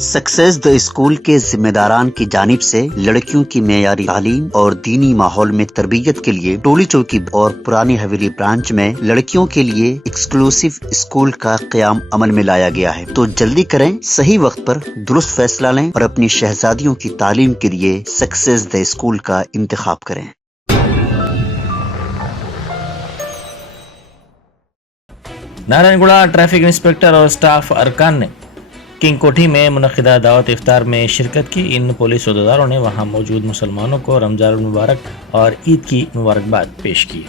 Success the school के जिम्मेदारान की जानिब से लड़कियों की मेयारी तालीम और दीनी माहौल में तरबियत के लिए टोली चौकी और पुरानी हवेली ब्रांच में लड़कियों के लिए एक्सक्लूसिव स्कूल का क़याम अमल में लाया गया है। तो जल्दी करें, सही वक्त पर दुरुस्त फैसला लें और अपनी शहजादियों की तालीम के लिए सक्सेस द स्कूल का इंतखाब करें। नारायणगुड़ा ट्रैफिक इंस्पेक्टर और स्टाफ अरकान ने किंग कोठी में मुनक़िदा दावत इफ्तार में शिरकत की। इन पुलिस अहदेदारों ने वहां मौजूद मुसलमानों को रमजान मुबारक और ईद की मुबारकबाद पेश की।